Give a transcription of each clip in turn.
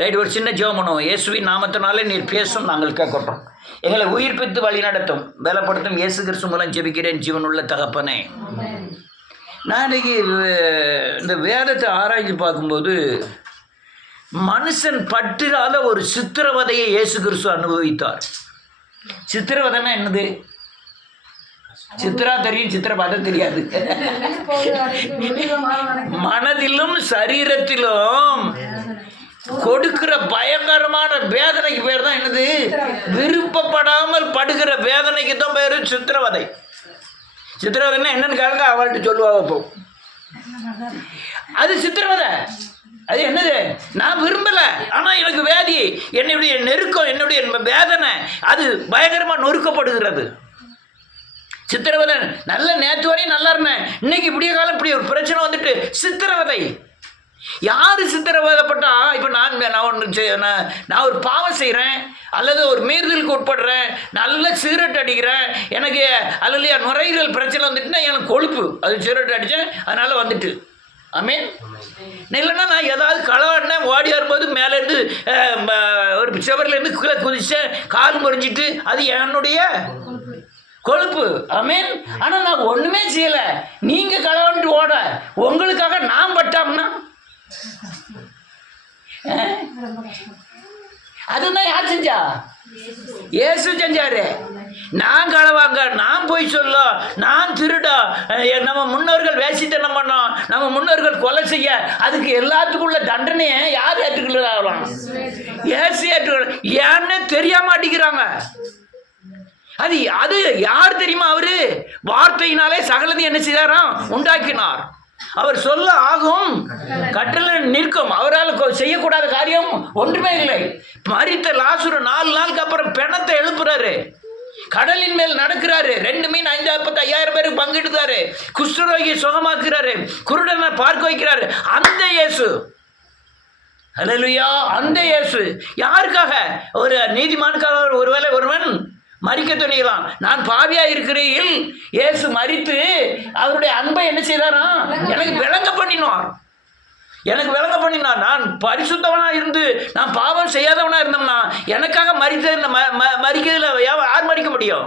Right, ஒரு சின்ன ஜெபம் பண்ணுவோம். இயேசுவின் நாமத்தினாலே நீர் பேசும், நாங்கள் கேட்கட்டும். எங்களை உயிர்ப்பித்து வழி நடத்தும், பலப்படுத்தும். இயேசு கிறிஸ்து மூலம் ஜெபிக்கிறேன் ஜீவனுள்ள தகப்பனே. நான் இன்னைக்கு இந்த வேதத்தை ஆராய்ச்சி பார்க்கும்போது மனுஷன் பற்றிராத ஒரு சித்திரவதையை இயேசு கிறிஸ்து அனுபவித்தார். சித்திரவதைன்னா என்னது? சித்திரா தெரியும், சித்திரவதை தெரியாது. மனதிலும் சரீரத்திலும் கொடுக்கிற பயங்கரமான வேதனைக்கு பேர் தான் என்னது? விருப்பப்படாமல் படுகிற வேதனைக்கு தான் பேரு சித்திரவதை. சித்திரவதைன்னா என்னன்னு கேளுங்க, அவள்கிட்ட சொல்லுவாங்க. இப்போ அது சித்திரவதை. அது என்னது? நான் விரும்பல, ஆனா எனக்கு வியாதி, என்னுடைய நெருக்கம், என்னுடைய வேதனை அது பயங்கரமா நொறுக்கப்படுகிறது. சித்திரவதை. நல்ல நேற்று வரையும் நல்லா இருந்தேன், இன்னைக்கு இப்படிய காலம் இப்படி ஒரு பிரச்சனை வந்துட்டு சித்திரவதை. யார் சித்திரவதைப்பட்டா? இப்போ நான் ஒரு பாவம் செய்கிறேன் அல்லது ஒரு மீறுதலுக்கு உட்படுறேன், நல்ல சிகரெட் அடிக்கிறேன், எனக்கு அல்லது நுரையீரல் பிரச்சனை வந்துட்டுனா எனக்கு கொழுப்பு, அது சிகரெட் அடித்தேன் அதனால் வந்துட்டு. ஆமீன். இல்லைன்னா நான் ஏதாவது களவாடினேன், ஓடி வரும்போது மேலேருந்து ஒரு செவர்லேருந்து கீழே குதிச்சேன், கால் முறிஞ்சிட்டு, அது என்னுடைய கொழுப்பு. ஆமீன். ஆனால் நான் ஒன்றுமே செய்யலை, நீங்கள் களவாண்டு ஓட உங்களுக்காக நான் பட்டாம்னா அதுதான் யார் செஞ்சா? இயேசு செஞ்சாரு. நான் களவாங்க, நான் போய் சொல்ல, நான் திருடா, நம்ம முன்னோர்கள் வேசித்தனம் பண்ணோம், நம்ம முன்னோர்கள் கொலை செய்ய, அதுக்கு எல்லாத்துக்குள்ள தண்டனையை யார் ஏற்றுக்கொள்ளலாம்? இயேசு ஏற்றுக்கொள்ள. ஏன்னு தெரிய மாட்டேங்கிறாங்க. அது அது யார் தெரியுமா? அவரு வார்த்தையினாலே சகலதை என்ன செய்தாராம்? உண்டாக்கினார். அவர் சொல்ல ஆகும், கட்டளை நிற்கும். அவரால் செய்யக்கூடாத காரியம் ஒன்றுமே இல்லை. மரித்த லாசரு 4 நாளுக்கு அப்புறம் பிணத்தை எழுப்புறாரு, கடலின் மேல் நடக்கிறாரு, 2 மீன் 5,50,000 பேருக்கு பங்கிடுறாரு, குஷ்டரோகியை சுகமாக்குறாரு, குருடனை பார்க்க வைக்கிறாரு. அந்த இயேசு, அல்லேலூயா, அந்த இயேசு யாருக்காக? ஒரு நீதிமானுக்காக ஒருவேளை ஒருவன் மரிக்க துணியலாம். நான் பாவியா இருக்கிறேன், இயேசு மரித்து அவருடைய அன்பை என்ன செய்தாராம்? எனக்கு விளங்க பண்ணினார், எனக்கு விளங்க பண்ணினார். நான் பரிசுத்தவனா இருந்து நான் பாவம் செய்யாதவனா இருந்தோம்னா எனக்காக மரிக்கிறதுல யார் மறிக்க முடியும்?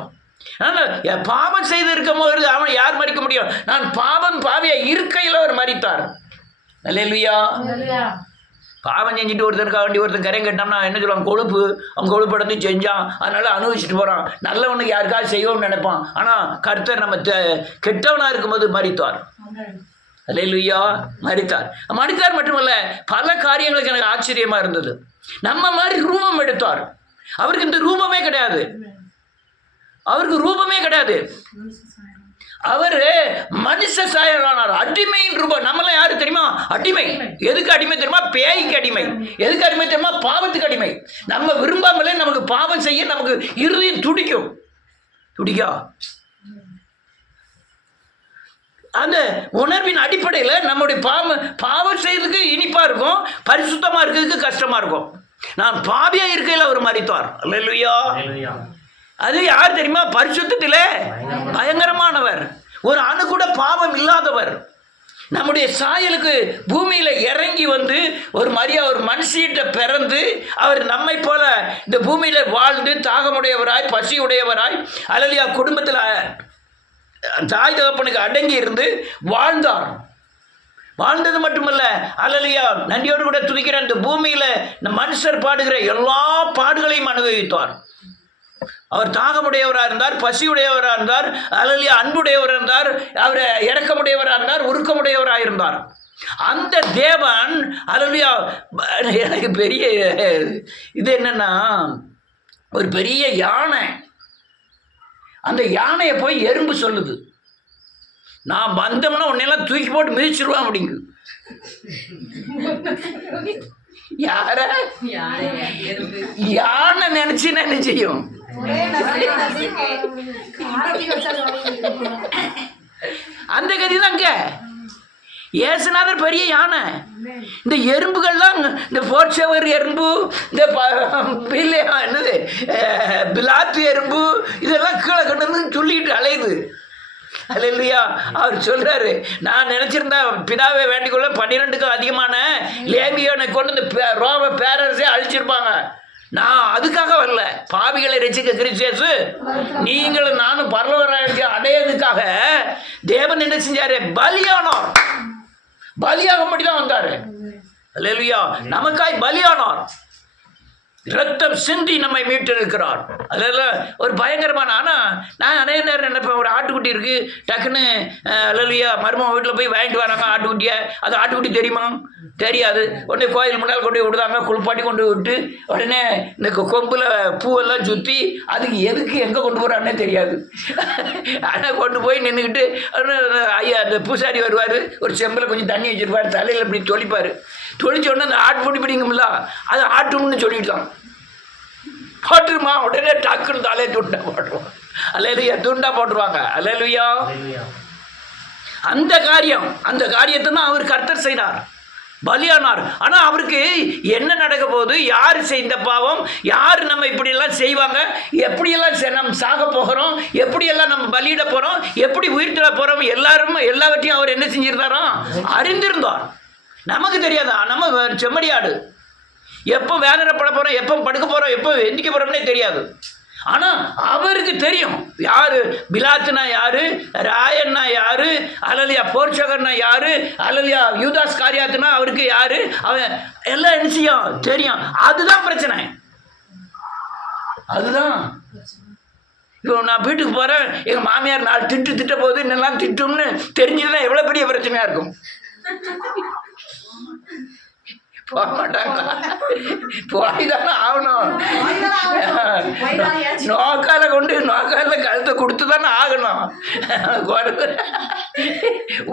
பாவம் செய்து இருக்கும் போது அவன் யார் மறிக்க முடியும்? நான் பாவியா இருக்கையில் அவர் மரித்தார். அல்லேலூயா. பாவம் செஞ்சுட்டு ஒருத்தன் கரையும் கட்டினோம்னா என்ன சொல்லுவாங்க? கொழுப்பு. அவன் கொழுப்பு எடுத்து செஞ்சான், அதனால அனுபவிச்சுட்டு போகிறான். நல்லவனுக்கு யாருக்காவது செய்வோம்னு நினைப்பான். ஆனால் கர்த்தர் நம்ம கெட்டவனாக இருக்கும்போது மரித்தார். அல்லேலூயா, மரித்தார். மரித்தார் மட்டுமல்ல, பல காரியங்களுக்கு எனக்கு ஆச்சரியமாக இருந்தது. நம்ம மாதிரி ரூபம் எடுத்தார். அவருக்கு இந்த ரூபமே கிடையாது, அவருக்கு ரூபமே கிடையாது. அவர் மனுஷ சாயலானார். அடிமையின் ரூபம். நம்மளாம் யாரு தெரியுமா? அடிமை. எதுக்கு அடிமை தெரியுமா? பேய்க்கு அடிமை. எதுக்கு அடிமை தெரியுமா? பாவத்துக்கு அடிமை. நம்ம விரும்பாமலே நமக்கு பாவம் செய்ய நமக்கு இருதயம் துடிக்கும். அந்த உணர்வின் அடிப்படையில் நம்முடைய பாவம் செய்யறதுக்கு இனிப்பா இருக்கும், பரிசுத்தமா இருக்கிறதுக்கு கஷ்டமா இருக்கும். நான் பாவியா இருக்கையில் அவர் மரித்தார். அல்லேலூயா. அது யார் தெரியுமா? பரிசுத்தத்திலே பயங்கரமானவர், ஒரு அணு கூட பாவம் இல்லாதவர். நம்முடைய சாயலுக்கு பூமியில இறங்கி வந்து ஒரு மனுஷியிட்ட பிறந்து அவர் நம்மை போல இந்த பூமியில வாழ்ந்து தாகமுடையவராய், பசியுடையவராய், அல்லது குடும்பத்தில் தாய் தகப்பனுக்கு அடங்கி இருந்து வாழ்ந்தார். வாழ்ந்தது மட்டுமல்ல, அல்லேலூயா, நன்றியோடு கூட துதிக்கிற இந்த பூமியில இந்த மனுஷர் பாடுகிற எல்லா பாடுகளையும் அனுபவித்தார். அவர் தாகமுடையவராக இருந்தார், பசியுடையவராக இருந்தார், அல்லேலூயா, அன்புடையவராக இருந்தார், அவர் இரக்கமுடையவராக இருந்தார், உருக்கமுடையவராக இருந்தார். அந்த தேவன், அல்லேலூயா, எனக்கு பெரிய இது என்னன்னா, ஒரு பெரிய யானை, அந்த யானையை போய் எறும்பு சொல்லுது, நான் வந்தோம்னா உன்னையெல்லாம் தூக்கி போட்டு மிதிச்சிருவான் அப்படிங்கு. யார யானை நினைச்சுன்னா என்ன செய்யும்? அந்த கதி தாங்க. இயேசுநாதர் பெரிய யானை. இந்த எறும்புகள்லாம், இந்த போர்ச்சவர் எறும்பு, இந்த பிலாத்து எறும்பு, இதெல்லாம் கீழே கண்டு சொல்லிட்டு அலையுது. அல்லேலூயா. அவர் சொல்றாரு, நான் நினைச்சிருந்தா பிதாவை வேண்டிக்கொள்ள 12க்கும் அதிகமான லேவியனை கொண்டு இந்த ரோம பேரரசே அழிச்சிருப்பாங்க. நான் அதுக்காக வரல, பாவிகளை ரட்சிக்க கிறிஸ்து நீங்களும் நானும் பரலோக அடையதுக்காக தேவன் என்ன செஞ்சாரு? பலியானார். பலியாக மட்டும் தான் வந்தாரு. அல்லேலூயா. நமக்காய் பலியானார், ரத்தம் சிந்தி நம்மை மீட்டிருக்கிறார். அதில் ஒரு பயங்கரமான. ஆனால் நான் அநேக நேரம் நினைப்பேன், ஒரு ஆட்டுக்குட்டி இருக்குது, டக்குன்னு அல்லேலூயா மருமகன் வீட்டில் போய் வாங்கிட்டு வராங்க ஆட்டுக்குட்டியை. அது ஆட்டுக்குட்டி தெரியுமா? தெரியாது. உடனே கோயில் முன்னால் கொண்டு போய் விடுதாங்க, குளிப்பாட்டி கொண்டு விட்டு உடனே இந்த கொம்பில் பூவெல்லாம் சுற்றி அதுக்கு எதுக்கு எங்கே கொண்டு போகிறான்னே தெரியாது. ஆனால் கொண்டு போய் நின்றுக்கிட்டு ஐயா அந்த பூசாரி வருவார், ஒரு செம்பில் கொஞ்சம் தண்ணி வச்சுருப்பார், தலையில் இப்படி தொளிப்பார். தொளிச்ச உடனே அந்த ஆட்டு பொடி பிடிங்கும்ல, அது ஆட்டுன்னு சொல்லிவிட்டான். போட்டுருமா, உடனே டக்குன்னு தலையை துண்டா போட்டுருவாங்க. அல்லேலூயா. துண்டா போட்டுருவாங்க. அல்லேலூயா. அந்த காரியத்தை தான் அவர் கர்த்தர் செய்தார், பலியானார். ஆனால் அவருக்கு என்ன நடக்க போகுது? யார் செய்த பாவம், யார் நம்ம இப்படியெல்லாம் செய்வாங்க, எப்படியெல்லாம் நம்ம சாக போகிறோம், எப்படியெல்லாம் நம்ம பலியிட போகிறோம், எப்படி உயிர்த்தெழ போகிறோம், எல்லாவற்றையும் அவர் என்ன செஞ்சிருந்தாரோ அறிந்திருந்தார். நமக்கு தெரியாதா? நம்ம செம்மறியாடு, எப்போ வேதனைப்பட போகிறோம், எப்போ படுக்க போகிறோம், எப்போ எந்திக்க போகிறோம்னே தெரியாது. ஆனால் அவருக்கு தெரியும் யாரு பிலாத்துனா யாரு, ராயன்னா யாரு, அல்லலியா போர்ச்சகர்னா யாரு, அல்லலியா யூதாஸ் காரியாத்துனா அவருக்கு யாரு, அவன் எல்லாம் என்ன செய்யும் தெரியும். அதுதான் பிரச்சனை. அதுதான் இப்போ நான் வீட்டுக்கு போகிறேன், எங்கள் மாமியார் 4 திட்ட போகுது, இன்னெல்லாம் திட்டும்னு தெரிஞ்சதுதான் எவ்வளோ பெரிய பிரச்சனையாக இருக்கும். போக மாட்டாங்களா? போய்தானே ஆகணும். நோக்கால கழுத்தை கொடுத்து தானே ஆகணும்.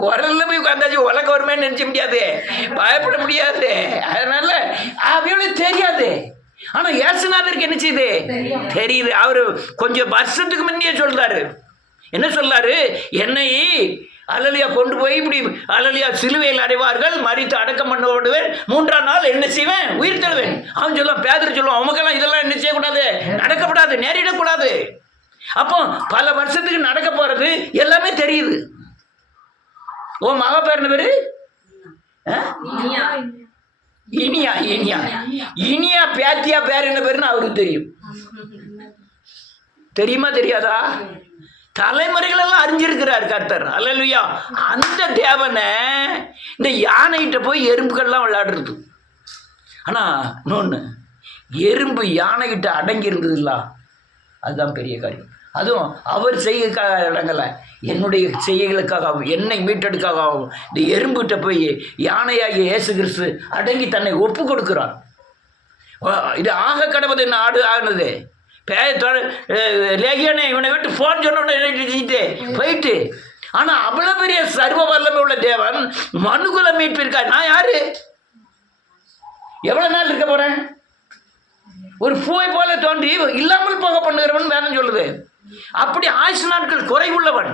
உரல்ல போய் உட்காந்தாச்சு உலக வருமே நினைச்ச முடியாது, பயப்பட முடியாது. அதனால அவ்வளவு தெரியாது. ஆனா இயேசுநாதருக்கு என்ன செய்யுது? தெரியுது. அவரு கொஞ்சம் வருஷத்துக்கு முன்னே சொல்றாரு. என்ன சொல்றாரு? என்னை அல்லலியா கொண்டு போய் இப்படி அல்லலியா சிலுவையில் அடைவார்கள், மரித்து அடக்கம் பண்ணப்படுவேன், 3ஆம் நாள் என்ன செய்வேன்? உயிர் தழுவேன். அவன் சொல்லுவான், பேதர் சொல்லுவான், அவங்களுக்கெல்லாம் இதெல்லாம் என்ன செய்யக்கூடாது, நடக்கப்படாது, நேரிடக்கூடாது. அப்போ பல வருஷத்துக்கு நடக்க போறது எல்லாமே தெரியுது. ஓ மகா பேர் என்ன பேரு? இனியா பேத்தியா பேர் என்ன பேருன்னு அவருக்கு தெரியும். தெரியுமா தெரியாதா? தலைமுறைகள் எல்லாம் அறிஞ்சிருக்கிறார் கர்த்தர். அல்லேலூயா. அந்த தேவனை இந்த யானைகிட்ட போய் எறும்புகள்லாம் விளையாடுறது. ஆனால் இன்னொன்று, எறும்பு யானைகிட்ட அடங்கி இருந்ததுல்ல, அதுதான் பெரிய காரியம். அதுவும் அவர் செய்கைக்காக அடங்கலை, என்னுடைய செய்கைகளுக்காகவும் என்னை மீட்டெடுக்காகவும் இந்த எறும்புகிட்ட போய் யானையாகிய இயேசு கிறிஸ்து அடங்கி தன்னை ஒப்பு கொடுக்கிறார். இது ஆக கடவுது என்ன ஆடு ஆகுனது. லேகியனே இவனை விட்டு போன் சொன்ன போயிட்டு. ஆனால் அவ்வளோ பெரிய சர்வ வல்லமை உள்ள தேவன் மனுகுல மீட்பிருக்கார். நான் யாரு? எவ்வளோ நாள் இருக்க போகிறேன்? ஒரு பூவை போல தோன்றி இல்லாமல் போக பண்ணுகிறவன் வேணும் சொல்லுது. அப்படி ஆயுசு நாட்கள் குறைவுள்ளவன்.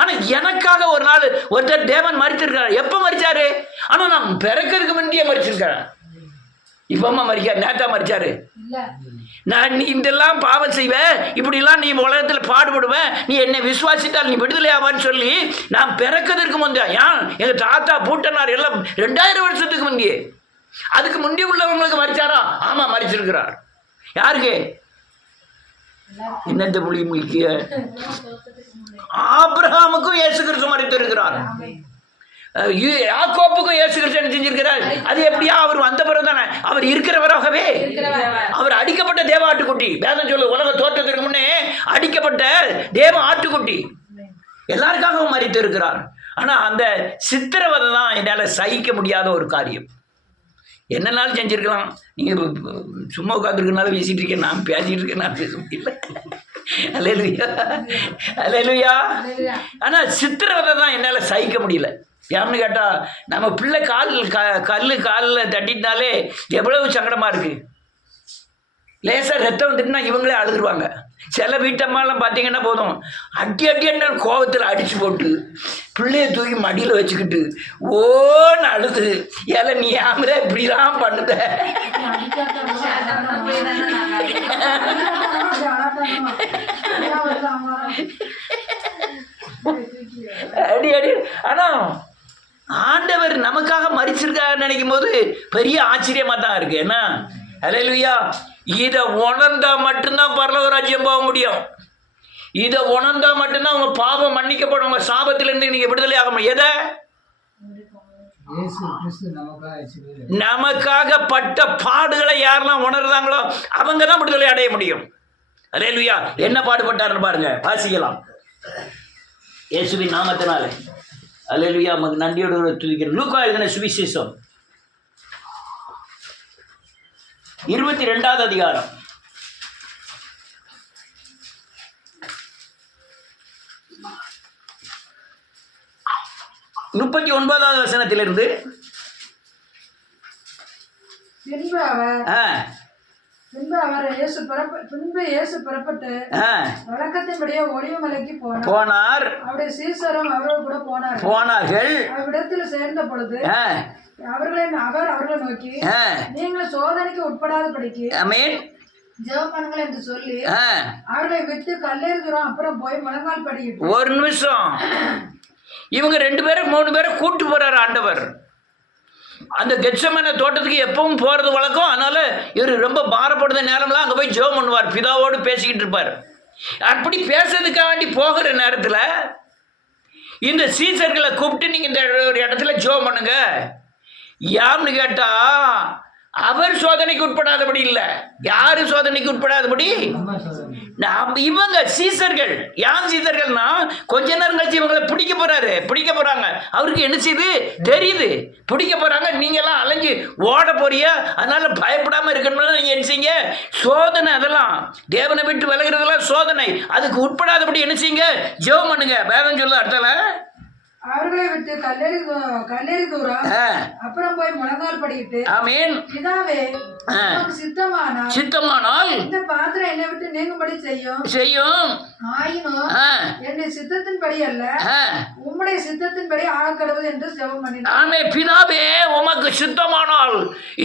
ஆனால் எனக்காக ஒரு நாள் ஒருத்தர் தேவன் மறித்திருக்கிறார். எப்போ மறிச்சாரு? ஆனால் நான் பிறக்கிறதுக்கு முன்னே மறிச்சிருக்கிறேன். இப்போம்மா மறிக்கார், நேத்தா மறிச்சாரு. நான் நீ இதெல்லாம் பாவம் செய்வேன், இப்படிலாம் நீ உலகத்தில் பாடுபடுவேன், நீ என்னை விசுவாசித்தால் நீ விடுதலையாவான்னு சொல்லி நான் பிறக்கிறதுக்கு முந்தைய ஏன் எங்கள் தாத்தா பூட்டனார் எல்லாம் 2000 வருஷத்துக்கு முந்தையே. அதுக்கு முந்தைய உள்ளவங்களுக்கு மறிச்சாரா? ஆமாம் மறிச்சிருக்கிறார். யாருக்கு? என்னத்த மொழிக்கு? ஆபிரகாமுக்கும் இயேசு கிறிஸ்து மறித்திருக்கிறார். யாக்கோப்புக்கும் இயேசு கிறிஸ்து என்ன செஞ்சிருக்கிறார்? அது எப்படியா? அவர் வந்த பிறகு தானே, அவர் இருக்கிறவராகவே. அவர் அடிக்கப்பட்ட தேவ ஆட்டுக்குட்டி. வேதம் சொல்ல உலக தோற்றத்திற்கு முன்னே அடிக்கப்பட்ட தேவ ஆட்டுக்குட்டி எல்லாருக்காகவும் மறித்து இருக்கிறார். ஆனால் அந்த சித்திரவதை தான் என்னால் சகிக்க முடியாத ஒரு காரியம். என்னன்னாலும் செஞ்சுருக்கலாம். நீங்கள் சும்மா உட்காந்துருக்கனால பேசிகிட்டு இருக்கேன், நான் பேசிகிட்டு இருக்கேன், நான் பேச முடியல. அல்லேலூயா, அல்லேலூயா. ஆனால் சித்திரவதை தான் என்னால் சகிக்க முடியல. ஏன்னு கேட்டால் நம்ம பிள்ளை காலில் தட்டினாலே எவ்வளவு சங்கடமாக இருக்குது. லேசாக ரத்தம் வந்துட்டுனா இவங்களே அழுதுருவாங்க. சில வீட்டம்மாலாம் பார்த்தீங்கன்னா போதும், அடி கோபத்தில் அடித்து போட்டு பிள்ளைய தூக்கி மடியில் வச்சுக்கிட்டு ஓன்னு அழுது, ஏல நீ ஆமரே இப்படிலாம் பண்ணுத. அடி அடி. ஆனால் ஆண்டவர் நமக்காக மரிச்சிருக்காருன்னு நினைக்கும் போது பெரிய ஆச்சரியமாக தான் இருக்கு. என்ன அல்லேலூயா. இதை உணர்ந்தா மட்டும்தான் பரலோக ராஜ்யம் போக முடியும். இதை உணர்ந்தா மட்டும்தான் உங்க பாவம் மன்னிக்கப்படும், உங்க சாபத்திலிருந்து நீங்க விடுதலை ஆக முடியும். எதை நமக்காக பட்ட பாடுகளை யாரெல்லாம் உணர்றாங்களோ அவங்க தான் விடுதலை அடைய முடியும். அல்லேலூயா. என்ன பாடுபட்டாருன்னு பாருங்க, வாசிக்கலாம். இயேசுவின் நாமத்தினாலே அல்லேலூயா. நமக்கு நன்றியோடு துதிக்கிறோம். லூக்கா எழுதின சுவிசேஷம் 22வது அதிகாரம் 39வது வசனத்திலிருந்து. பின்பு அவர் இயேசு புறப்பட்டு வழக்கத்தின்படியே ஒலிவ மலைக்கு போனார். அவருடைய சீசரும் அவரோடு கூட போனார்கள். அவ்விடத்தில் சேர்ந்த பொழுது அவர்களை நோக்கி, நீங்கள் சோதனைக்கு உட்படாதபடிக்கு ஜெபம் பண்ணுங்கள் என்று சொல்லி அவர்களை விட்டு கல்லேறு தூரம் அப்புறம் போய் முழங்கால் படிக்கிட்டு. ஒரு நிமிஷம், இவங்க 2 பேரும் 3 பேரை கூட்டு போறாரு ஆண்டவர். அந்த கெத்செமனே தோட்டத்துக்கு எப்பவும் போறது வழக்கம். அதனால இவர் ரொம்ப பாரப்படுற நேரம்லாம் அங்கே போய் ஜெபம் பண்ணுவார், பிதாவோடு பேசிக்கிட்டு இருப்பார். அப்படி பேசுறதுக்காக வேண்டி போகிற நேரத்தில் இந்த சீசர்களை கூப்பிட்டு நீங்க இந்த ஒரு இடத்துல ஜெபம் பண்ணுங்க. யாருன்னு கேட்டா அவர் சோதனைக்கு உட்படாதபடி இல்லை. யாரு சோதனைக்கு உட்படாதபடி? இவங்க சீசர்கள். யான் சீசர்கள்னா கொஞ்ச நேரம் கழிச்சு இவங்களை பிடிக்க போறாங்க. அவருக்கு என்ன செய்யுது தெரியுது, பிடிக்க போறாங்க. நீங்க எல்லாம் அலைஞ்சு ஓட போறிய, அதனால பயப்படாம இருக்கணும்னு நீங்க என்ன செய்யுங்க, சோதனை. அதெல்லாம் தேவனை விட்டு விலகிறதெல்லாம் சோதனை. அதுக்கு உட்படாதபடி என்ன செய்யுங்க, ஜெபம் பண்ணுங்க. வேதம் சொல்ல அர்த்தல அவர்களை விட்டு கல்லேறி தூரம் அப்புறம் போய் முழங்கால் படிக்கிட்டு, ஆமென், பிதாவே சித்தமானால் இந்த பாத்திரம் என்னை விட்டு நீங்கும்படி செய்யும். ஆயினும் என்னுடைய சித்தத்தின்படி அல்ல, உம்முடைய சித்தத்தின்படி ஆகக்கடவுது என்று ஜெபம் பண்ணினார். ஆமென். பிதாவே உமக்கு சித்தமானால்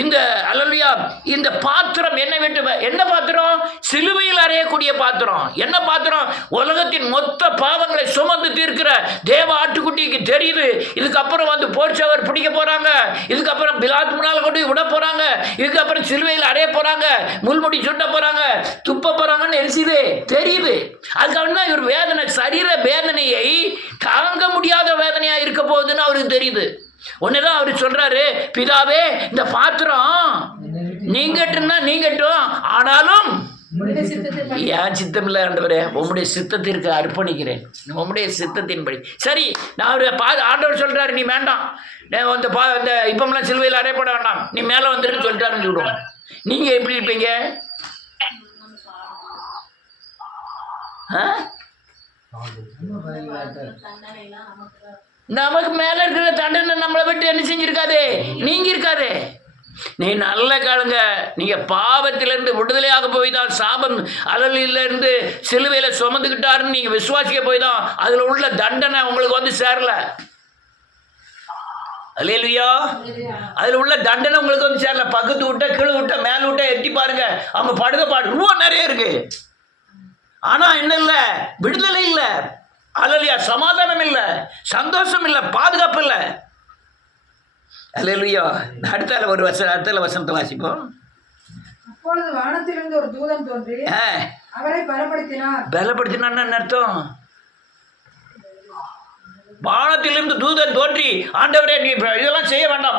இந்த அல்லேலூயா இந்த பாத்திரம் என்னை விட்டு, என்ன பாத்திரம்? சிலுவையில் அறையக்கூடிய பாத்திரம். என்ன பாத்திரம்? உலகத்தின் மொத்த பாவங்களை சுமந்து தீர்க்கிற தேவ ஆட்டுக்குட்டி தெரியுது. இதுக்கப்புறம் வந்து போர்ச்சவர் பிடிக்க போறாங்க. இதுக்கப்புறம் பிலாத்து முன்னால கொண்டு விட போறாங்க. இதுக்கப்புறம் சிலுவையில் அறைய போறாங்க, முள்முடி சுட்ட போறாங்க, துப்ப போறாங்கன்னு எழுதிது தெரியுது. அதுக்காக தான் இவர் வேதனை, சரீர வேதனையை தாங்க முடியாத வேதனையா இருக்க போகுதுன்னு அவருக்கு தெரியுது. ஒன்னுதான் அவர் சொல்றாரு, பிதாவே இந்த பாத்திரம் நீங்கட்டும், ஆனாலும் என் சித்தம் இல்லை ஆண்டவரே, உம்முடைய சித்தத்திற்கு அர்ப்பணிக்கிறேன், உம்முடைய சித்தத்தின்படி. சரி, நான் ஆண்டவர் சொல்றாரு, நீ வேண்டாம், இந்த இப்பமெல்லாம் சிலுவையில் அறையப்பட வேண்டாம், நீ மேலே வந்துருன்னு சொல்லிட்டாருன்னு சொல்லுவோம். நீங்க எப்படி இருப்பீங்க? நமக்கு மேல இருக்கிற தண்டனை நம்மளை விட்டு என்ன செஞ்சிருக்காது, நீங்க இருக்காது. நீ நல்ல காலங்க, நீங்க பாவத்திலிருந்து விடுதலையாக போய் தான், சாபம் அலலிலிருந்து சிலுவையில சுமந்துக்கிட்டாருன்னு நீங்க விசுவாசிக்க போய் தான் அதுல உள்ள தண்டனை உங்களுக்கு வந்து சேரல. அல்லேலூயா. அதுல உள்ள தண்டனை உங்களுக்கு வந்து சேரல. பக்கத்து விட்ட, கீழே விட்ட, மேல விட்ட எட்டி பாருங்க, அவங்க படுத பாடு ரொம்ப நிறைய இருக்கு. ஆனா என்ன இல்லை, விடுதலை இல்லை, அல்லேலூயா, சமாதானம் இல்லை, சந்தோஷம் இல்லை, பாதுகாப்பு இல்லை. அல்லேலூயா. அடுத்த வசனத்தை வாசிப்போம். அப்பொழுது வானத்திலிருந்து ஒரு தூதன் தோன்றி அவரை பலப்படுத்தினார். என்ன அர்த்தம்? வானத்திலிருந்து தூதன் தோன்றி, ஆண்டவரே நீ இதெல்லாம் செய்ய வேண்டாம்,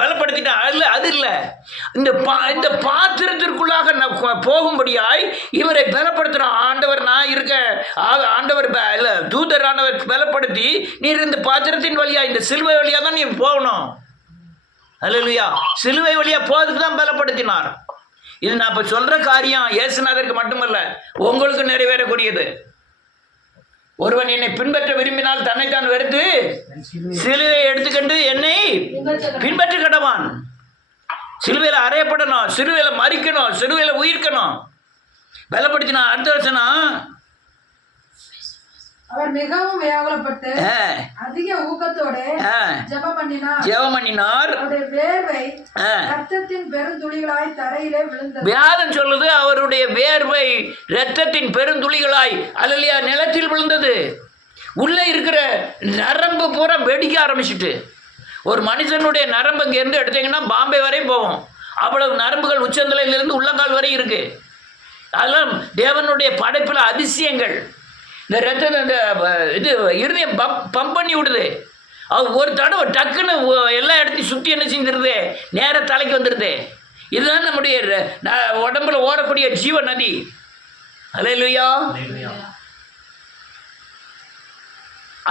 பலப்படுத்திட்டான். அது இல்லை, இந்த பாத்திரத்திற்குள்ளாக போகும்படியாய் இவரை பலப்படுத்துறான் ஆண்டவர். நான் இருக்க ஆண்டவர் இல்லை, தூதர் ஆண்டவர் பலப்படுத்தி, நீர் இந்த பாத்திரத்தின் வழியா, இந்த சிலுவை வழியா தான் நீ போகணும். அல்லேலூயா. சிலுவை வழியா போறதுக்கு தான் பலப்படுத்தினார். இது நான் இப்ப சொல்ற காரியம் இயேசுநாதருக்கு மட்டுமல்ல, உங்களுக்கு நிறைவேறக்கூடியது. ஒருவன் என்னை பின்பற்ற விரும்பினால் தன்னைத்தான் வெறுத்து சிலுவை எடுத்துக்கொண்டு என்னை பின்பற்ற கடவான். சிலுவையில் அறையப்படணும், சிலுவையில் மறிக்கணும், சிலுவையில் உயிர்க்கணும். பலப்படுத்தினா. அடுத்த வசனம், அவர் மிகவும் வியாகுலப்பட்டு அதிக ஊக்கத்தோட ஜெபம் பண்ணினார். அவருடைய வேர்வை இரத்தத்தின் பெருந்துளிகளாய் தரையிலே விழுந்தது. வேதம் சொல்லுது, அவருடைய வேர்வை இரத்தத்தின் பெருந்துளிகளாய் அல்லேலூயா நிலத்தில் விழுந்தது. உள்ளே இருக்கிற நரம்பு பூரா வெடிக்க ஆரம்பிச்சுட்டு, ஒரு மனுஷனுடைய நரம்பு இங்கேருந்து எடுத்தீங்கன்னா பாம்பே வரையும் போகும். அவ்வளவு நரம்புகள் உச்சந்தலையிலிருந்து உள்ளங்கால் வரை இருக்கு. அதெல்லாம் தேவனுடைய படைப்பில் அதிசயங்கள். இந்த ரத்தம் இந்த இது இருதயம் பம்ப் பண்ணி விடுது. அது ஒரு தடவை டக்குன்னு எல்லா இடத்தையும் சுற்றி என்ன செஞ்சிருது, நேர தலைக்கு வந்துடுது. இதுதான் நம்முடைய உடம்புல ஓடக்கூடிய ஜீவ நதி. அல்லேலூயா.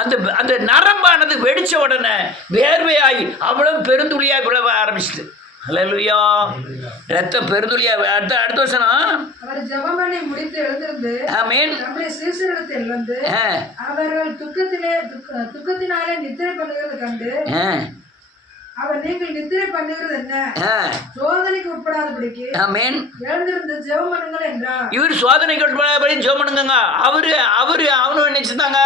அந்த அந்த நரம்பானது வெடிச்ச உடனே வேர்வையாய் அவ்வளவு பெருந்துளியாய் விழவ ஆரம்பிச்சிட்டு. அல்லேலூயா. ரத்தம் பெருந்துளியா. அடுத்த வசனம், அவர் ஜெபம் பண்ணி முடித்து எழுந்திருந்து ஆமென் நம்முடைய சீசரிடத்தில் வந்து அவர்கள் துக்கத்தினாலே நித்திரை பண்ணுகிறது கண்டு அவர், நீங்கள் நித்திரை பண்ணுகிறது என்ன, சோதனைக்கு உட்படாதபடிக்கு ஆமென் எழுந்திருந்து ஜெபம் பண்ணுங்கள் என்றார். இவர் சோதனைக்கு உட்படாதபடி ஜெபம் பண்ணுங்க. அவனு நினைச்சுதாங்க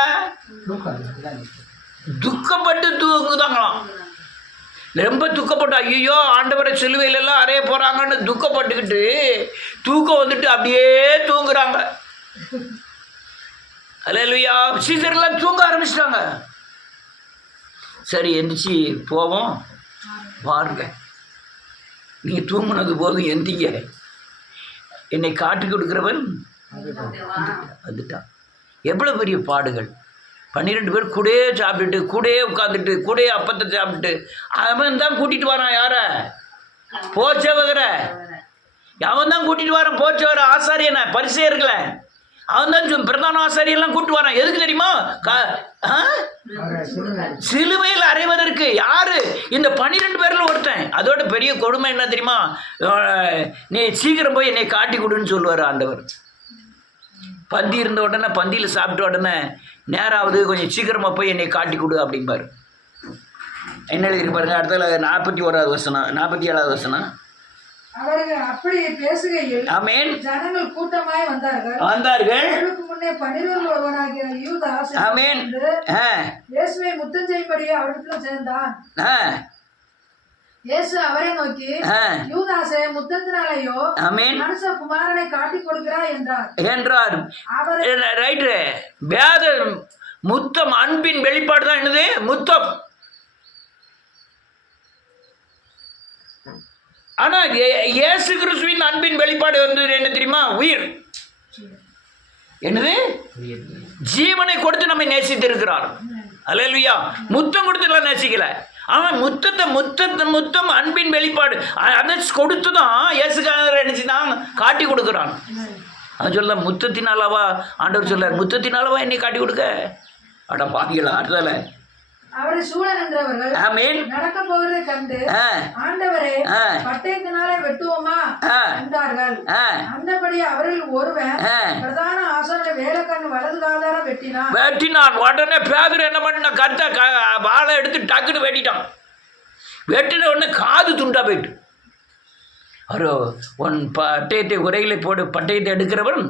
துக்கப்பட்டு தூங்குதாங்களாம். ரொம்ப துக்கப்பட்டு, ஐயோ ஆண்டவரை சிலுவையிலெல்லாம் அறைய போகிறாங்கன்னு துக்கப்பட்டுக்கிட்டு தூக்கம் வந்துட்டு அப்படியே தூங்குறாங்க. அல்லேலூயா. சீசர்லாம் தூங்க ஆரம்பிச்சிட்டாங்க. சரி எந்திரிச்சு போவோம் பாருங்க, நீங்கள் தூங்குனது போதும், எந்திங்க, என்னை காட்டி கொடுக்குறவன் வந்துட்டான். எவ்வளோ பெரிய பாடுகள். 12 பேர் கூடயே சாப்பிட்டுட்டு, கூடயே உட்காந்துட்டு, கூடயே அப்பத்தை சாப்பிட்டுட்டு, அவன் தான் கூட்டிகிட்டு வரான். யார? போச்சவகிற. அவன் தான் கூட்டிகிட்டு வரான். போச்சவர ஆசாரியனை, பரிசேயர்களை அவன் தான் பிரதான ஆசாரியெல்லாம் கூப்பிட்டு வரான். எதுக்கு தெரியுமா? சிலுவையில் அறைவதற்கு. யாரு? இந்த 12 பேரில் ஒருத்தன். அதோட பெரிய கொடுமை என்ன தெரியுமா? நீ சீக்கிரம் போய் என்னை காட்டி கொடுன்னு சொல்லுவார் ஆண்டவர். பந்தி இருந்த உடனே, பந்தியில் சாப்பிட்ட உடனே நேராவது கொஞ்சம் சீக்கிரமாக போய் என்னை காட்டி கொடு அப்படிம்பார். என்ன எழுதி பாருங்க. அடுத்தது 41வது வசனம், 47வது வசனம். அவர்கள் அப்படி பேசுகையில் ஆமென் ஜனங்கள் கூட்டமாய் வந்தார்கள். அவர்களுக்கு முன்னே 12 ஒருவனாகிய யூதாஸ் ஆமென் இயேசுவை முத்தம் செய்யும்படி அவரிடத்தில் சேர்ந்தான். இயேசு அவரை நோக்கி, யூதாசே, முத்தத்தினாலேயோ மனுஷ குமாரனை காட்டி கொடுக்கிறாய் என்றார். ரைட்டு. வேத முத்தம், அன்பின் வெளிப்பாடு தான் என்னது? முத்தம். ஆனா இயேசு கிறிஸ்துவின் அன்பின் வெளிப்பாடு வந்து என்ன தெரியுமா? உயிர். என்னது? ஜீவனை கொடுத்து நம்மை நேசித்திருக்கிறார். அல்லேலூயா. முத்தம் கொடுத்துலாம் நேசிக்கல. ஆனால் முத்தம் அன்பின் வெளிப்பாடு. அதை கொடுத்து தான் இயேசுக்காரர் நினைச்சுதான் காட்டி கொடுக்குறான். அவன் சொல்ல, முத்தத்தினாலவா ஆண்டவர் சொல்லார், முத்தத்தினாலவா என்னை காட்டி கொடுக்க? அட பாவிகளா. அடுத்தல அவரை சூழ நின்றவர்கள் நடக்க போவதை கண்டு, ஆண்டவரே, பட்டயத்தினாலே வெட்டுவோமா என்றார்கள். அந்தபடி அவர்கள் ஒருவன் பிரதான ஆசாரிய வேலைக்காரன் வலது காதார வெட்டினான். உடனே பேதுரு என்ன பண்ண? கத்த வாழை எடுத்து டக்குன்னு வெட்டிட்டான். வெட்டின உடனே காது துண்டா போயிட்டு, ஒரு பட்டயத்தை உரையில போடு, பட்டயத்தை எடுக்கிறவன்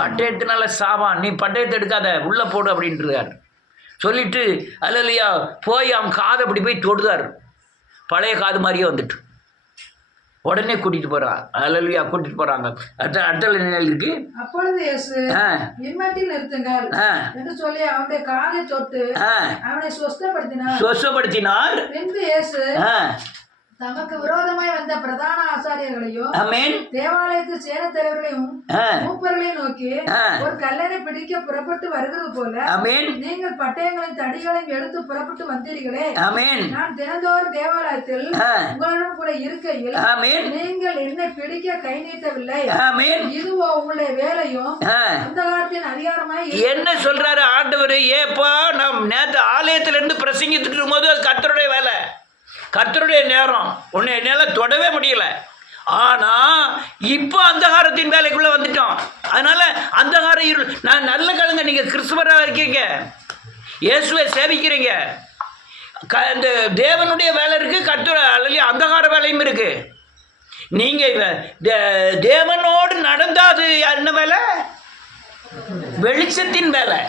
பட்டயத்தினால சாவான், நீ பட்டயத்தை எடுக்காத, உள்ள போடு அப்படின்றார். சொல்லிட்டு அல்லேலூயா போய் அவன் காதை அப்படி போய் தொடுதார். பழைய காது மாதிரியே வந்துட்டு உடனே கூட்டிட்டு போறான். அல்லேலூயா கூட்டிட்டு போறாங்க. அடுத்த நிலையில் இருக்கு. அப்பொழுது இயேசு, இம்மட்டில் நிறுத்துங்கள் என்று சொல்லி அவனுடைய காதை தொட்டு அவனை சுஸ்தப்படுத்தினார். பின்பு இயேசு தமக்கு விரோதமாய் வந்த பிரதான ஆசாரியர்களையும் தேவாலயத்து சேன தலைவர்களையும் மூப்பர்களையும் நோக்கி, ஒரு கல்லறை பிடிக்க புறப்பட்டு வருகிறது போல நீங்கள் பட்டயங்களையும் தடிகளையும் எடுத்து புறப்பட்டு வந்தீர்களே. நான் தினந்தோறும் தேவாலயத்தில் உங்களுடன் கூட இருக்கையில் நீங்கள் என்னை பிடிக்க கை நீட்டவில்லை. இதுவோ உங்களுடைய வேலையும் அந்த காலத்தின் அதிகாரமாய். என்ன சொல்றாரு ஆண்டவர்? ஏப்பா, நாம் நேற்று ஆலயத்துல இருந்து பிரசங்கித்துட்டு இருக்கும்போது அது கர்த்தருடைய வேலை, கர்த்தருடைய நேரம், உன்னை என்னால் தொடவே முடியல. ஆனால் இப்போ அந்தகாரத்தின் வேலைக்குள்ளே வந்துட்டோம். அதனால் அந்தகார இருள். நான் நல்ல கலங்க, நீங்கள் கிறிஸ்துவராக இருக்கீங்க, இயேசுவை சேவிக்கிறீங்க, இந்த தேவனுடைய வேலை இருக்குது, கர்த்தர் அல்லையா அந்தகார வேலையும் இருக்குது. நீங்கள் தேவனோடு நடந்தாது என்ன வேலை? வெளிச்சத்தின் வேலை.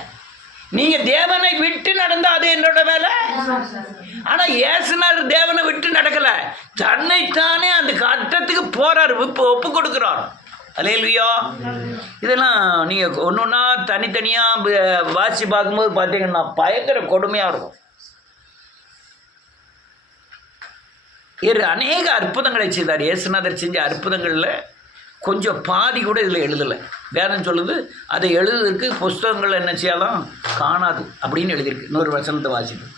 நீங்கள் தேவனை விட்டு நடந்தால் அது என்னோட வேலை. ஆனால் இயேசுனார் தேவனை விட்டு நடக்கலை, தன்னைத்தானே அந்த கட்டத்துக்கு போகிறார், ஒப்பு கொடுக்குறார். அல்லேலூயா. இதெல்லாம் நீங்கள் ஒன்று ஒன்றா தனித்தனியாக வாசி பார்க்கும்போது பார்த்தீங்கன்னா பயங்கர கொடுமையாக இருக்கும். அநேக அற்புதங்களை செய்தார் இயேசுநாதர். செஞ்ச அற்புதங்களில் கொஞ்சம் பாதி கூட இதில் எழுதலை. வேதம் சொல்லுது அதை எழுதுறதுக்கு புஸ்தகங்கள் என்ன செய்யலாம் காணாது அப்படின்னு எழுதியிருக்கு. இன்னொரு வசனத்தை வாசிப்பு.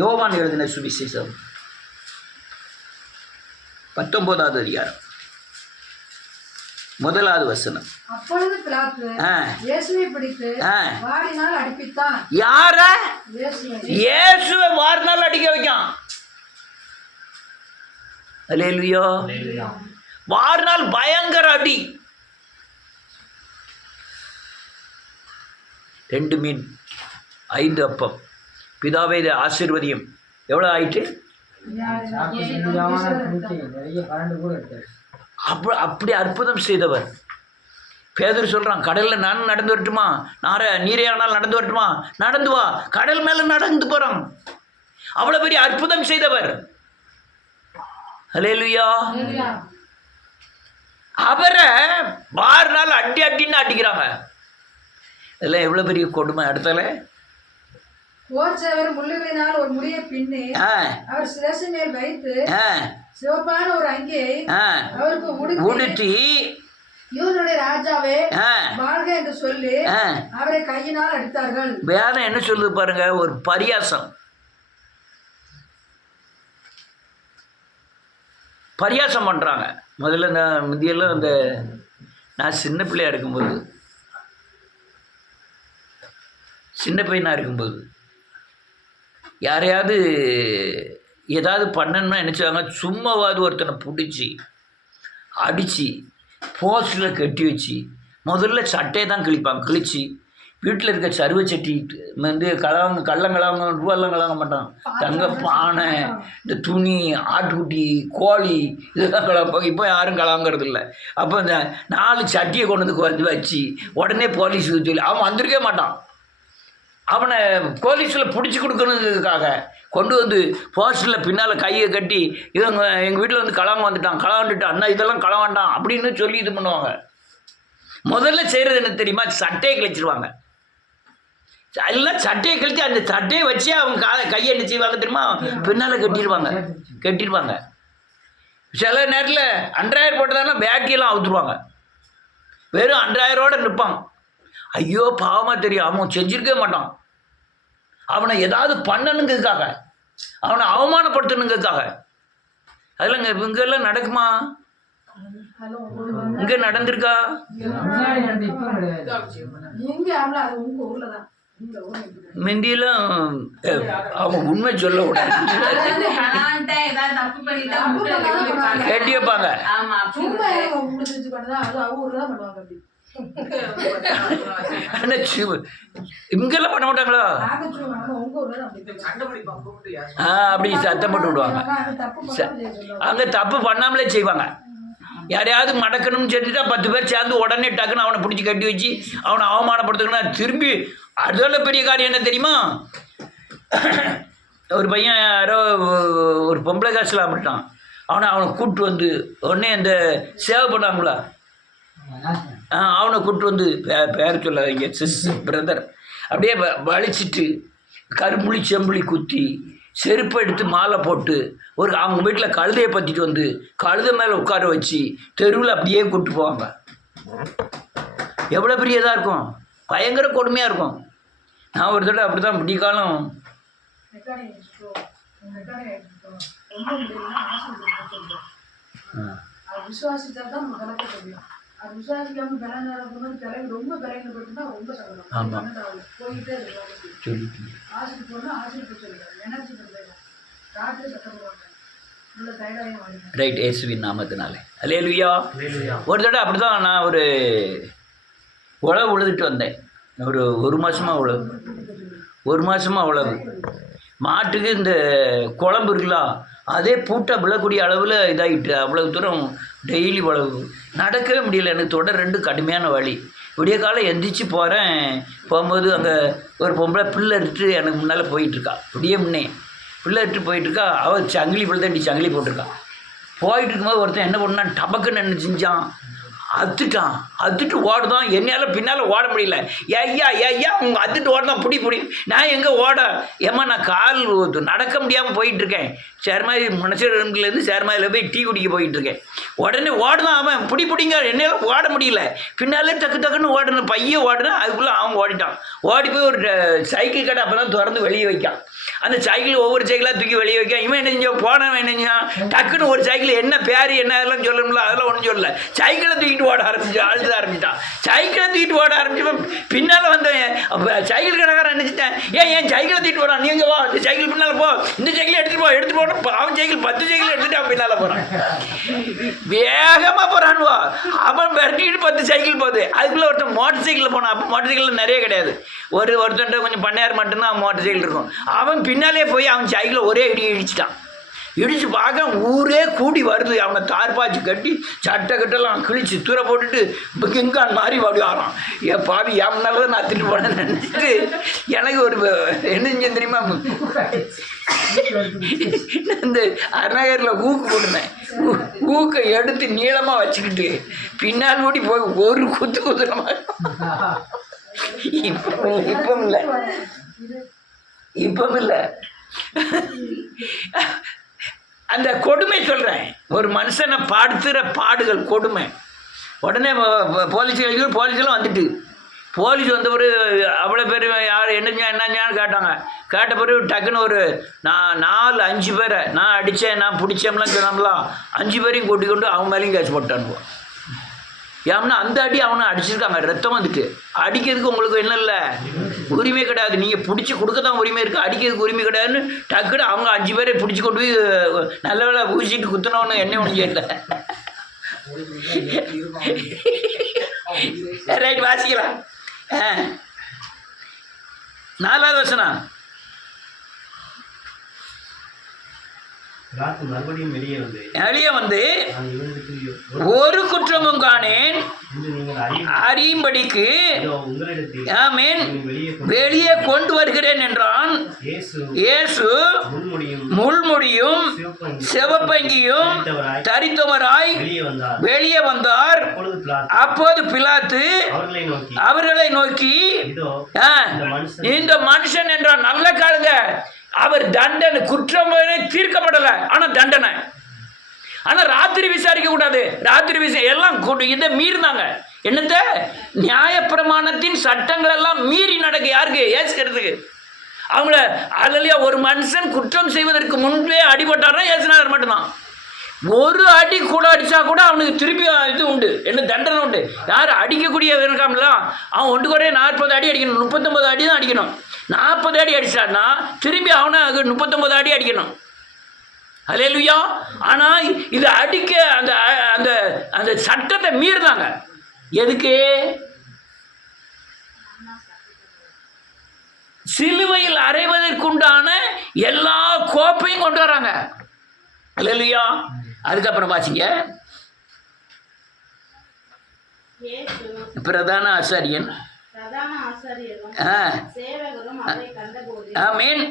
யோவான் எழுதின சுவிசேஷம் 19வது அதிகாரம் 1வது வசனம். அப்பொழுது பிலாத்து இயேசுவை பிடித்து வாரினால் அடிப்பித்தான். யார? இயேசுவை வாரினால் அடிக்க வைக்கான். அல்லேலூயா. வாரினால் பயங்கர அடி. 2 மீன் 5 அப்பம். பிதாவே இதை ஆசீர்வதியும். எவ்வளோ ஆயிட்டு? அப்படி அற்புதம் செய்தவர். பேதுரு சொல்கிறான், கடலில் நான் நடந்து வரட்டுமா? நீரே ஆனால் நடந்து வரட்டுமா? நடந்து வா. கடல் மேலே நடந்து போகிறான். அவ்வளோ பெரிய அற்புதம் செய்தவர். அல்லேலூயா. அவரை வாரினால் அடின்னு அடிக்கிறாங்க. இதெல்லாம் எவ்வளோ பெரிய கொடுமை. அடுத்தால போர்ச்சவர் முள்ளுகளினால் ஒரு முடியை பின்னி அவர் சிரசு மேல் வைத்து சிவப்பான ஒரு அங்கியை அவருக்கு உடுத்தி யூதருடைய ராஜாவே வாழ்க என்று சொல்லி அவரை கையினால் அடித்தார்கள். வேதம் என்ன சொல்லுது பாருங்க, ஒரு பரியாசம். பரியாசம் பண்ணுறாங்க. முதல்ல நான் முந்தியெல்லாம் நான் சின்ன பிள்ளையாக இருக்கும்போது, சின்ன பையனாக இருக்கும்போது யாரையாவது ஏதாவது பண்ணணும்னா நினச்சாங்க, சும்மாவாவது ஒருத்தனை பிடிச்சி அடித்து போஸ்டில் கட்டி வச்சு முதல்ல சட்டையை தான் கிழிச்சு வீட்டில் இருக்க சருவ சட்டி கள்ளங்களாங்க ரூபாலாம் கலங்க மாட்டான். தங்க பானை, இந்த துணி, ஆட்டுக்குட்டி, கோழி இதெல்லாம் கலப்பாங்க. இப்போ யாரும் கலங்கிறது இல்லை. அப்போ இந்த 4 சட்டியை கொண்டு வந்து வச்சு உடனே போலீஸுக்கு சொல்லி அவன் வந்திருக்கே மாட்டான். அவனை போலீஸில் பிடிச்சி கொடுக்கணுங்கிறதுக்காக கொண்டு வந்து போஸ்டரில் பின்னால் கையை கட்டி எங்கள் வீட்டில் வந்து களவாங்க வந்துட்டான் அண்ணா இதெல்லாம் கள வேண்டாம் அப்படின்னு சொல்லி இது பண்ணுவாங்க. முதல்ல செய்கிறது என்ன தெரியுமா? சட்டையை கிழிச்சிருவாங்க. எல்லாம் சட்டையை கழித்து அந்த சட்டையை வச்சு அவங்க கையை என்ன செய்வாங்க தெரியுமா? பின்னால் கட்டிடுவாங்க. சில நேரத்தில் 2000 போட்டதானா பேட்டியெல்லாம் அவுத்துருவாங்க. வெறும் 2000 நிற்பான். ஐயோ பாவமாக தெரியும். அவன் செஞ்சிருக்கவே மாட்டான். அவனை ஏதாவது பண்ணணுங்கிறதுக்காக, அவனை அவமானப்படுத்தணுங்கிறதுக்காக. அதெல்லாம் இங்கெல்லாம் நடக்குமா? இங்கே நடந்திருக்கா? முந்தியெல்லாம் அவங்க உண்மை சொல்ல விடாது, கேட்டி வைப்பாங்க. இங்கெல்லாம் பண்ண மாட்டாங்களா? அப்படி சத்தம் போட்டு விடுவாங்க. அங்கே தப்பு பண்ணாமலே செய்வாங்க. யாரையாவது மடக்கணும்னு செஞ்சுட்டா 10 பேர் சேர்ந்து உடனே டக்குன்னு அவனை பிடிச்சி கட்டி வச்சு அவனை அவமானப்படுத்துக்கணும். திரும்பி அதோட பெரிய காரியம் என்ன தெரியுமா? ஒரு பையன் யாரோ ஒரு பொம்பளை காசில் ஆப்பிட்டான். அவனை கூப்பிட்டு வந்து உடனே அந்த சேவை பண்ணாங்களா, அவனை கூப்பிட்டு வந்து பேர் சொல்லாதீங்க, பிரதர், அப்படியே வலிச்சிட்டு கரும்புளி செம்புளி குத்தி செருப்பை எடுத்து மாலை போட்டு அவங்க வீட்டில் கழுதையை பற்றிட்டு வந்து கழுதை மேலே உட்கார வச்சு தெருவில் அப்படியே கூப்பிட்டு போவாங்க. எவ்வளோ பெரிய இதாக இருக்கும், பயங்கர கொடுமையாக இருக்கும். நான் ஒரு தடவை அப்படி தான் விடிகாலம் ரைட் இயேசுவின் நாமத்தினாலே அல்லேலூயா. ஒரு தடவை அப்படி தான் நான் ஒரு உழவு உழுதுட்டு வந்தேன். ஒரு மாதமாக உழவு மாட்டுக்கு இந்த குழம்பு இருக்குல்ல, அதே பூட்டாக விழக்கூடிய அளவில் இதாகிட்டு அவ்வளவு தூரம் டெய்லி உழவு நடக்கவே முடியல. எனக்கு தொடர் 2 கடுமையான வலி. விடிய காலம் எந்திரிச்சு போகும்போது அங்கே ஒரு பொம்பளை பிள்ளை எடுத்து எனக்கு முன்னால் போயிட்டுருக்கா. விடிய முன்னே பிள்ளை எடுத்து போயிட்டுருக்கா. அவள் சங்கிலி பிள்ளை தான் சங்கிலி போட்டிருக்கா. போயிட்டு இருக்கும்போது ஒருத்தன் என்ன பண்ணான், டபக்குன்னு என்ன செஞ்சான், அத்துட்டு ஓடுதான். என்னால் பின்னால் ஓட முடியல. ஐயா அவங்க அத்துட்டு ஓடுதான், பிடி. நான் எங்கே ஓட, ஏம்மா நான் கால் நடக்க முடியாமல் போயிட்டுருக்கேன். சேர்மாதிரி மனசுலேருந்து சேர்மாதிரியில் போய் டீ குடிக்க போயிட்டுருக்கேன். உடனே ஓடுதான் அவன், பிடிங்க. என்னால் ஓட முடியல. பின்னாலே டக்குன்னு ஓடணும், பையன் ஓடுனா அதுக்குள்ளே அவன் ஓடிட்டான். ஓடி போய் ஒரு சைக்கிள் கடை அப்போ தான் திறந்து வெளியே வைக்கான். அந்த சைக்கிள் ஒவ்வொரு சைக்கிளாக தூக்கி வெளியே வைக்க. இவன் என்ன செஞ்சான், போனவன் என்ன செஞ்சான், டக்குன்னு ஒரு சைக்கிள் என்ன பேர் என்ன அதெல்லாம் சொல்லணும்ல, அதெல்லாம் ஒன்றும் சொல்லலை. சைக்கிளை தூக்கிட்டு ஓட அழுத ஆரம்பிச்சிட்டான். சைக்கிளை தூக்கிட்டு ஓட ஆரம்பிச்சப்ப பின்னால் வந்தவன் சைக்கிள் கடைக்காரன் நினச்சிட்டேன், ஏன் சைக்கிளை தூக்கிட்டு போகிறான், நீங்கள் வா இந்த சைக்கிள் பின்னால் போ, இந்த சைக்கிளை எடுத்துகிட்டு போன அவன் சைக்கிள் 10 சைக்கிள் எடுத்துகிட்டு அவன் பின்னால் போகிறான். வேகமாக போகிறான்வா. அவன் விரட்டிக்கிட்டு 10 சைக்கிள் போகுது. அதுக்குள்ளே ஒருத்தன் மோட்டர் சைக்கிளில் போனான். அப்போ மோட்டர் சைக்கிளில் நிறைய கிடையாது, ஒருத்தன்ட்ட கொஞ்சம் பண்ணையார் மட்டும்தான் அவன் மோட்டர் சைக்கிள் இருக்கும். அவன் பின்னாலே போய் அவன் சைக்கிளை ஒரே இடிச்சிட்டான். இடித்து பார்க்க ஊரே கூடி வருது. அவங்க தார்பாய்ச்சி கட்டி சட்டை கட்டெல்லாம் கிழிச்சு தூர போட்டுட்டு இப்போ கிங்கான் மாதிரி அப்படி வரான். என் பாவி ஏம்னால தான் நான் திட்டு போனேன்னு நினச்சிட்டு எனக்கு ஒரு என்ன செஞ்சேன் தெரியுமா, இந்த அருணாகரில் ஊக்கு போட்டுனேன். ஊக்கை எடுத்து நீளமாக வச்சுக்கிட்டு பின்னால் ஓடி போய் ஒரு குத்துறமா. இப்பவும் இல்லை அந்த கொடுமை சொல்கிறேன். ஒரு மனுஷனை பாடுத்துகிற பாடுகள் கொடுமை. உடனே போலீஸ்லாம் வந்துட்டு, போலீஸ் வந்த பிறகு அவ்வளோ பேர் யார் என்னஞ்சான்னு கேட்டாங்க. கேட்ட பிறகு டக்குன்னு ஒரு 4-5 பேரை நான் அடித்தேன் நான் பிடிச்சேம்லாம் சொன்னாம்லாம் 5 பேரையும் கூட்டிக் கொண்டு அவன் மேலேயும் கேஸ் போட்டானுவோம். ஏன்னா அந்த அடி அவனை அடிச்சிருக்காங்க, ரத்தம் வந்துட்டு. அடிக்கிறதுக்கு உங்களுக்கு என்ன இல்லை, உரிமை கிடையாது. நீங்கள் பிடிச்சி கொடுக்க தான் உரிமை இருக்குது, அடிக்கிறதுக்கு உரிமை கிடையாதுன்னு டக்குன்னு அவங்க 5 பேரை பிடிச்சி கொண்டு போய் நல்ல வேலை பூசிட்டு குத்துனவனு என்ன ஒன்று செய்யல. ரைட், வாசிக்கலாம். 4வது வசனம். வெளியே வந்து ஒரு குற்றமும் காணேன் அறியும்படிக்கு ஆமென் வெளியே கொண்டு வருகிறேன் என்றான். இயேசு முள்முடியும் சிவப்பங்கியும் தரித்தவராய் வெளியே வந்தார். அப்போது பிலாத்து அவர்களை நோக்கி, இந்த மனுஷன் என்றால் நல்ல காலங்க, அவர் தண்டனை குற்றம் தீர்க்கப்படலை, ஆனால் தண்டனை. ஆனால் ராத்திரி விசாரிக்க கூடாது. ராத்திரி எல்லாம் இதை மீறினாங்க. என்னத்த நியாயப்பிரமாணத்தின் சட்டங்கள் எல்லாம் மீறி நடக்க யாருக்கு, ஏசுக்கிறதுக்கு. அவங்கள அதுலயா ஒரு மனுஷன் குற்றம் செய்வதற்கு முன்பே அடிபட்டார்னா ஏசுனார் மட்டும்தான். ஒரு அடி கூட அடித்தா கூட அவனுக்கு திருப்பி இது உண்டு, என்ன தண்டனை உண்டு. யார் அடிக்கக்கூடிய இருக்காமல அவன் ஒன்று குறைய 40 அடி அடிக்கணும், 39 அடி தான் அடிக்கணும். 40 அடி அடிச்சான்னா திரும்பி அவனை 39 அடி அடிக்கணும். அல்லேலூயா. ஆனால் இது அடிக்க அந்த அந்த அந்த சட்டத்தை மீறினாங்க. எதுக்கு? சிலுவையில் அறைவதற்குண்டான எல்லா கோப்பையும் கொண்டு வராங்க. அல்லேலூயா. அதுக்கப்புறம் பாத்தீங்க, பிரதான ஆசாரியன் ஆமென்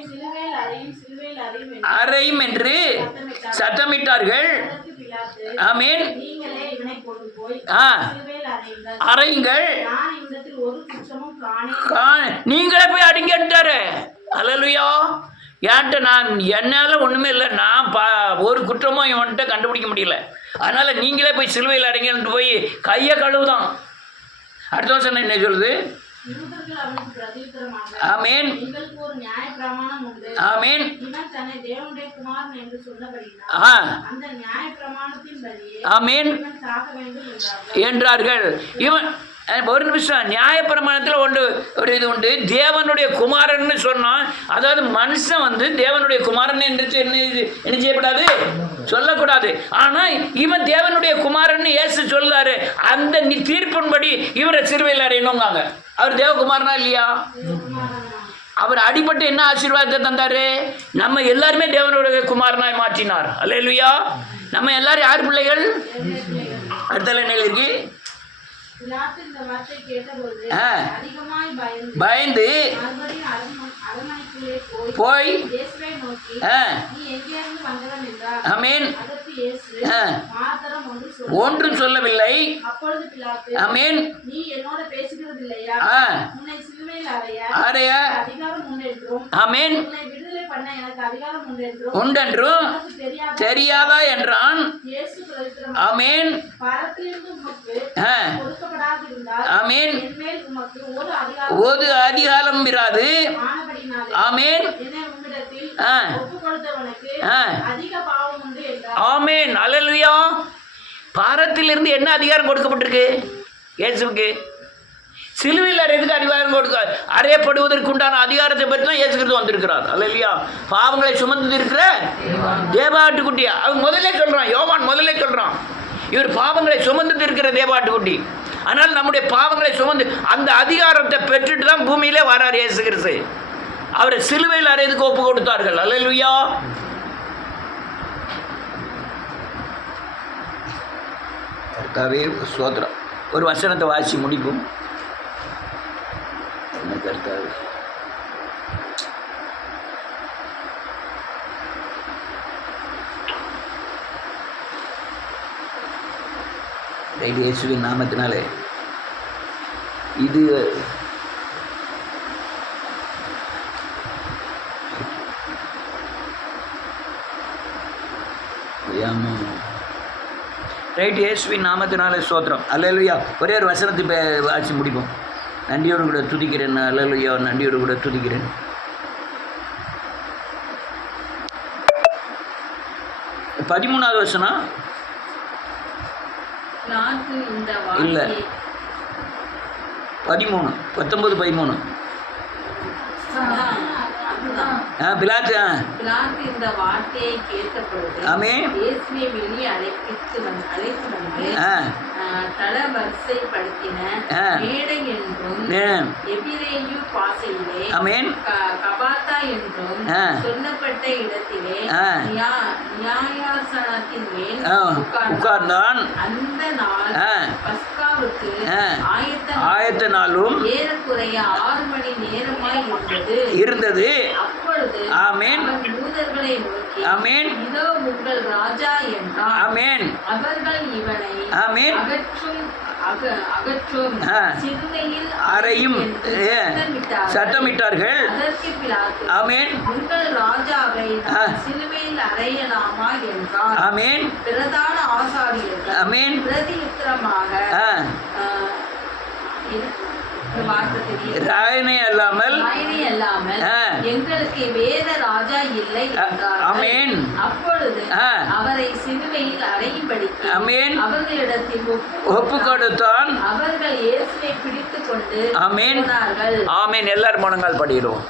அறையும் என்று சத்தமிட்டார்கள். ஆமென் அறையுங்கள், நீங்களே போய் அடிங்கட்டாரு. அல்லேலூயா. ஏன்ட்ட நான் என்னால் ஒன்றுமே இல்லை, நான் ஒரு குற்றமும் இவன்கிட்ட கண்டுபிடிக்க முடியல. அதனால் நீங்களே போய் சிலுவையில் அடைங்கன்ட்டு போய் கையை கழுவுதான். அடுத்த வருஷம் என்ன சொல்லுது? ஆமென் ஆமென் ஆமென் என்றார்கள். இவன் ஒரு நிமிஷம், நியாயப்பிரமாணத்தில் ஒரு இது உண்டு, தேவனுடைய குமாரன்னு சொன்னான். அதாவது மனுஷன் வந்து தேவனுடைய குமாரன் என்று என்ன செய்யக்கூடாது, சொல்லக்கூடாது. ஆனால் இவன் தேவனுடைய குமாரன்னு இயேசு சொல்லாரு. அந்த தீர்ப்பின்படி இவரை சிலுவையில் அறையணுங்காங்க. அவர் தேவகுமாரனா இல்லையா? அவர் அடிபட்டு என்ன ஆசீர்வாதத்தை தந்தாரு? நம்ம எல்லாருமே தேவனுடைய குமாரனாய் மாற்றினார். அல்லேலூயா. நம்ம எல்லாரும் யார் பிள்ளைகள்? அடுத்த என்ன இருக்கு? பயந்து அரண்மனைக்குள்ளே போய் இயேசுவை நோக்கி, ஆ, நீ எங்கேயிருந்து வந்தவன் என்றார். ஆமென். அதற்கு இயேசு ஆ, மாத்திரம் ஒன்று ஒன்றும் சொல்லவில்லை. அப்பொழுது பிலாத்து, ஆமென். நீ என்னோட பேசுகிறதில்லையா? ஆ, உன்னை சிலுவையில் அறைய ஆரைய அதிகாரம் உண்டென்றும் ஆமென் உன்னை விடுதலை பண்ண எனக்கு அதிகாரம் உண்டென்றும் உண்டென்றும் உனக்கு தெரியாதா? தெரியாதா என்றான். இயேசு பிரதித்திரம், ஆமென். பரத்திலிருந்து உமக்கு ஆ, கொடுக்கப்படாதிருந்தால் ஆமென். என்மேல் உமக்கு ஒரு அதிகாரம் ஒரு அதிகாரம் இராது. ஆனபடினாலே ஆமென். என்னை உம்மிடத்தில் ஆ, ஒப்புக் கொடுத்தவனுக்கு ஆ, அதிக பாவம் உண்டு என்றார். ஆமென். அல்லேலூயா. பாரத்திலிருந்து என்ன அதிகாரம் கொடுக்கப்பட்டிருக்கு இயேசுவுக்கு? சிலுவையில் அறையதுக்கு அதிகாரம் அறையப்படுவதற்கு உண்டான அதிகாரத்தை பற்றி தான் இயேசு கிறிஸ்து வந்திருக்கிறார். அல்லேலூயா. பாவங்களை சுமந்து இருக்கிற தேவாட்டுக்குட்டி. அவன் முதல்ல சொல்றான், யோவான் முதல்ல சொல்றான், இவர் பாவங்களை சுமந்து இருக்கிற தேவாட்டுக்குட்டி. ஆனால் நம்முடைய பாவங்களை சுமந்து அந்த அதிகாரத்தை பெற்றுட்டு தான் பூமியிலே வரார் இயேசு கிறிஸ்து. அவரை சிலுவையில் அறையதுக்கு ஒப்பு கொடுத்தார்கள். அல்லேலூயா. கர்த்தாவே ஸ்தோத்திரம். ஒரு வசனத்தை வாசி முடிப்போம். என்ன கர்த்தாவே? ரைட். இயேசுவின் நாமத்தினாலே இது ரைட். இயேசுவின் நாமத்தினாலே ஸ்தோத்திரம். அல்லேலூயா. ஒரே ஒரு வசனத்தை வாசி முடிப்போம். நன்றியோடு கூட துதிக்கிறேன். அல்லேலூயா. நன்றியோடு கூட துதிக்கிறேன். பதிமூணாவது வசனம் பிலாத்து இந்த இல்லை, வார்த்தையை 13, 19, 13. பிலாத்து. பிலாத்து இந்த வார்த்தையை கேட்டபொழுது ஆமென். இயேசுவை வெளியே அழைத்து வந்து தளவரிசைப்படுத்தின மேடை என்றும் எபிரேயு பாஷையிலே ஆமென். கபாத்தா என்றும் சொல்லப்பட்ட இடத்திலே நியாயாசனத்தின் மேல் உட்கார்ந்தான். அந்த நாள் பஸ்காவுக்கு ஆயத்த நாளும் ஏறக்குறைய 6 மணி நேரமாய் இருந்தது. அப்பொழுது ஆமென். அவன் யூதர்களை நோக்கி, ஆமென். இதோ உங்கள் ராஜா என்றார். ஆமென். அவர்கள் இவனை ஆமென். அகற்றும் சிலுவையில் அறையும் சத்தமிட்டார்கள். அதற்கு பிலாத்து, ஆமென். உங்கள் ராஜாவை சிலுவையில் அறையலாமா என்றார். ஆமென். பிரதான ஆசாரியர்கள் ஆமென். பிரதியுத்தரமாக ராயனை அல்லாமல் எங்களுக்கு வேற ராஜா இல்லை என்றார். ஆமென். அப்பொழுது அவரை சிலுவையில் அறையும்படிக்கு ஆமென் அவர்களிடத்தில் ஒப்பு கொடுத்தான். அவர்கள் இயேசுவை பிடித்துக் கொண்டு ஆமென். போனார்கள். ஆமென். எல்லாரும் முழங்கால் படிக்கிறோம்.